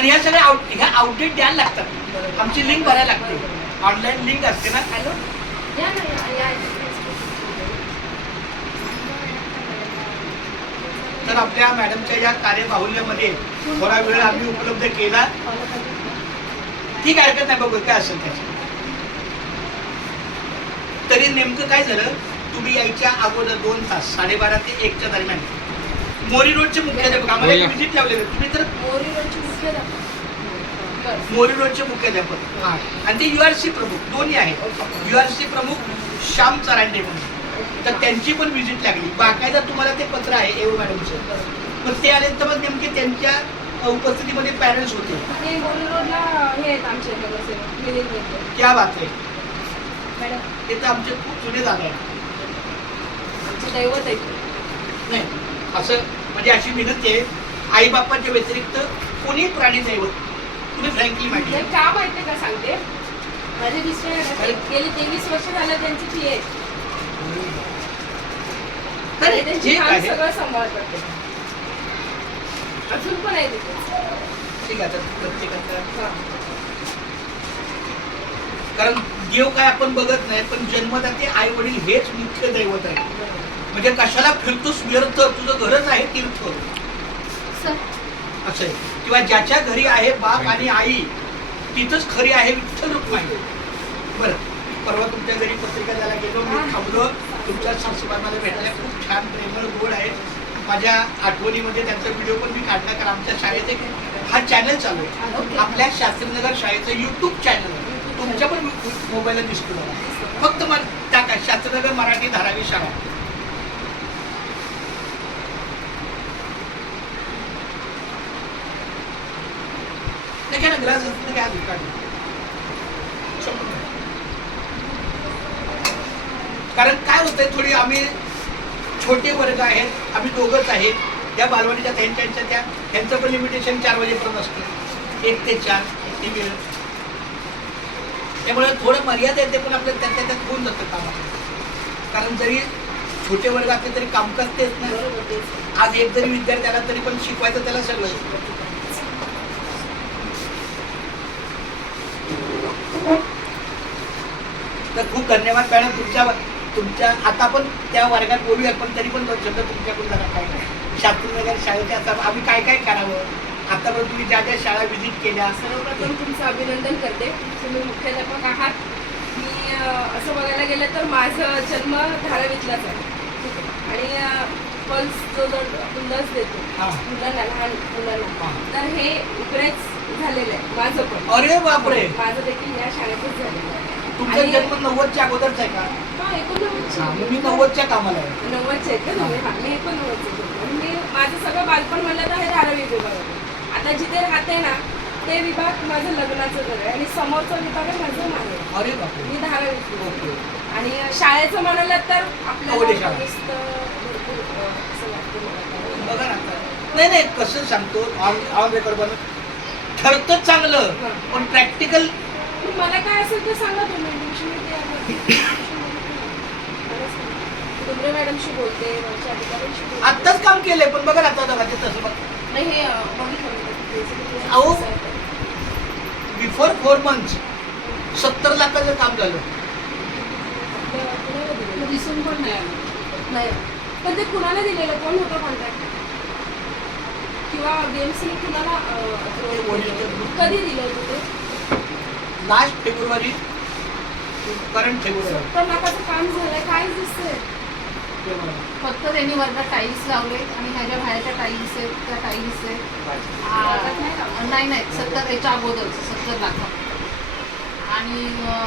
आणि ह्या सगळ्या ह्या आउटडेट द्यायला लागतात. आमची लिंक भरायला लागते, ऑनलाईन लिंक असते ना. हॅलो, तर आपल्या मॅडमच्या या कार्यबाहुल्यामध्ये थोडा वेळ आम्ही उपलब्ध केला. ठीक आहे, हरकत नाही, बघू काय असेल त्याचं. तरी नेमकं काय झालं, तुम्ही यायच्या अगोदर 2 तास 12:30 ते 1च्या दरम्यान मोरी रोडचे मुख्याध्यापक आम्हाला एक विजिट लावलेलं. तुम्ही तर मोरी रोडचे मुख्याध्यापक, मोरी रोडचे मुख्याध्यापक आणि ते URC प्रमुख दोन्ही आहेत. URC प्रमुख श्याम चरांडे म्हणून, तर त्यांची पण व्हिजिट लागली. बाकायदा तुम्हाला ते पत्र आहे एओ मॅडमचं. पण ते आले तर मग नेमके त्यांच्या उपस्थितीमध्ये पॅरेंट्स होते. मोरी रोडला हे आहेत आमचे नगरसेवक. क्या बात आहे मॅडम, ते तर आमचे खूप जुने दादा आहे. आमचं दैवत आहे. नाही असं म्हणजे अशी विनंती आहे, आई बापाच्या व्यतिरिक्त कोणी प्राणी दैवत तुम्ही फ्रँकली माहिती आहे का माहिती का सांगते, माझे मिस्टर गेले 23 वर्ष झालं त्यांची ती आहे. त्यांची काम सगळं सांभाळतात ते. अजून पण आहे तिथे. ठीक आहे, प्रत्येकाचा कारण देव काय आपण बघत नाही, पण जन्मदाते आई वडील हेच मुख्य दैवत आहे. म्हणजे कशाला फिरतोस व्यर्थ, तुझं घरच आहे तीर्थ असं आहे. किंवा ज्याच्या घरी आहे बाप आणि आई तिथंच खरी आहे विठ्ठल रुक्माई. बरं, परवा तुमच्या घरी पत्रिका द्यायला गेलो, मी थांबलो. तुमच्या सासूबाई मला भेटायला खूप छान प्रेमळ गोड आहे. माझ्या आठवणीमध्ये त्यांचा व्हिडिओ पण मी काढला, कारण आमच्या शाळेचे हा चॅनल चालू आहे. आपल्या शास्त्रीनगर शाळेचं YouTube चॅनल तुमच्या पण मोबाईलला दिसतो बघा. फक्त मला टाका शास्त्रीनगर मराठी धारावी शाळा. नाही काय ना, ग्लास असतं काय अजून काढलं. कारण काय होतंय, थोडी आम्ही छोटे वर्ग आहेत, आम्ही दोघंच आहेत. त्या बालवाडीच्या त्यांचं पण लिमिटेशन 4 वाजेपर्यंत असतं, 1 ते 4 ही वेळ. त्यामुळे थोडं मर्यादा येते, पण आपल्या त्यात होऊन जातं कामात. कारण जरी छोटे वर्ग असले तरी कामकाज तेच नाही. आज एक जरी विद्यार्थी आला तरी पण शिकवायचं त्याला सगळं. तर खूप धन्यवाद मॅडम तुमच्या आता पण त्या वर्गात बोलूया, पण तरी पण 2 शब्द तुमच्याकडून जरा काय शास्त्रीनगर शाळेच्या आम्ही काय काय करावं. आतापर्यंत तुम्ही ज्या ज्या शाळा व्हिजिट केल्या, सर्वप्रथम तुमचं अभिनंदन करते. तुम्ही मुख्याध्यापक आहात. मी असं बघायला गेलं तर माझं जन्म धारावीतलाच आहे आणि पल्स जो आपण लस देतो मुलांना, लहान मुलांना, तर हे इकडेच झालेलं आहे माझं पण. अरे बापरे, माझं देखील या शाळेतच झालेलं आहे. तुमचा जन्म 90च्या अगोदरचा आहे का? हा, 89. मी 90च्या कामाला आहे. 90चे आहेत का तुम्ही? हा, मी 89चे. मी माझं सगळं बालपण म्हणलं तर हे धारावी विभागात. आता जिथे राहते ना ते विभाग माझं लग्नाचं घर आहे आणि समोरचा विभाग आहे माझं माहेर. अरे बापरे, मी धारावी. आणि शाळेचं म्हणाल तर आपल्याला बघा ना. नाही कसं सांगतो, ऑन रेकॉर्ड बनव ठरतं चांगलं, पण प्रॅक्टिकल मला काय असेल ते सांगा तुम्ही. मॅडमशी बोलते, वरच्या अधिकाऱ्यांशी बोलते. आत्ताच काम केलंय, पण बघा ना आता तसं बघ. नाही, हे बघितलं अहो, बिफोर 4 months 70 लाखाचं काम झालं. दिसून पण नाही. पण ते कुणाला दिलेलं, कोण होतं कॉन्ट्रॅक्ट किंवा BMC कुणाला कधी दिलं होतं ते? Last February, current February. 70 लाखाचं काम झालंय. काय दिसतंय? फक्त त्यांनी वर्गात टाईल्स लावले आणि ह्याच्या बाहेरच्या टाईल्स आहेत, त्या टाईल्स आहेत. नाही 70 याच्या अगोदरचं 70 लाख आणि